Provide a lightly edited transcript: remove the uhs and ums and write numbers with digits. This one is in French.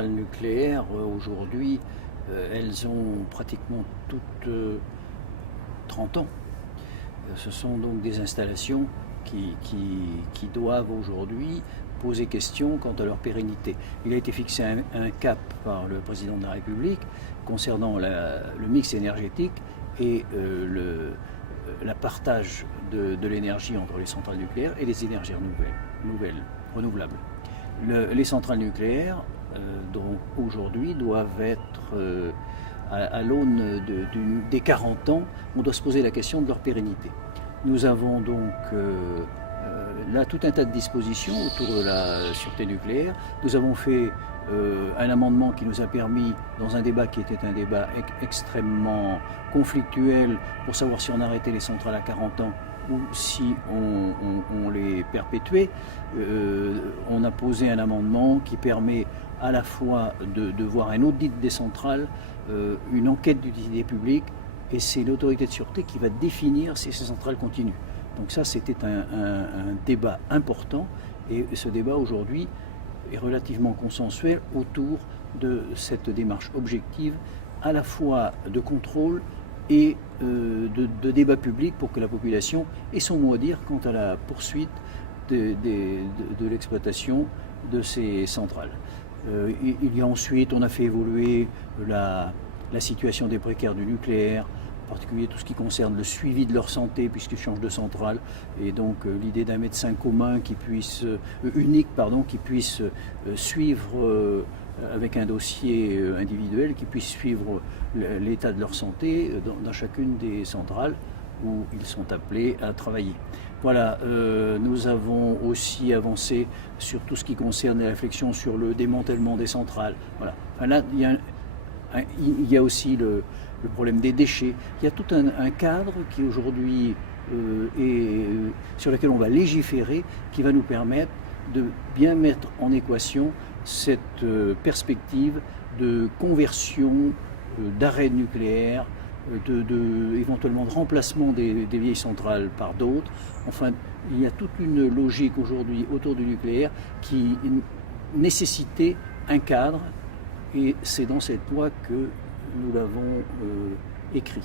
centrales nucléaires, aujourd'hui, elles ont pratiquement toutes 30 ans. Ce sont donc des installations qui doivent aujourd'hui poser question quant à leur pérennité. Il a été fixé un cap par le président de la République concernant le mix énergétique et la partage de l'énergie entre les centrales nucléaires et les énergies renouvelables. Les centrales nucléaires, aujourd'hui, doivent être, à l'aune des 40 ans, on doit se poser la question de leur pérennité. Nous avons donc là tout un tas de dispositions autour de la sûreté nucléaire. Nous avons fait un amendement qui nous a permis, dans un débat qui était un débat extrêmement conflictuel, pour savoir si on arrêtait les centrales à 40 ans ou si on les perpétuait, on a posé un amendement qui permet à la fois de voir un audit des centrales, une enquête d'utilité publique, et c'est l'autorité de sûreté qui va définir si ces centrales continuent. Donc ça, c'était un débat important, et ce débat aujourd'hui est relativement consensuel autour de cette démarche objective, à la fois de contrôle et de débat public, pour que la population ait son mot à dire quant à la poursuite de l'exploitation de ces centrales. Il y a ensuite, on a fait évoluer la situation des précaires du nucléaire, en particulier tout ce qui concerne le suivi de leur santé puisqu'ils changent de centrale, et donc l'idée d'un médecin commun unique qui puisse suivre avec un dossier individuel, qui puisse suivre l'état de leur santé dans chacune des centrales où ils sont appelés à travailler. Voilà, nous avons aussi avancé sur tout ce qui concerne les réflexions sur le démantèlement des centrales. Voilà. Enfin, là, il y a aussi le problème des déchets. Il y a tout un cadre qui aujourd'hui sur lequel on va légiférer, qui va nous permettre de bien mettre en équation cette perspective de conversion, d'arrêt nucléaire, éventuellement de remplacement des vieilles centrales par d'autres. Enfin, il y a toute une logique aujourd'hui autour du nucléaire qui nécessitait un cadre, et c'est dans cette loi que nous l'avons écrit.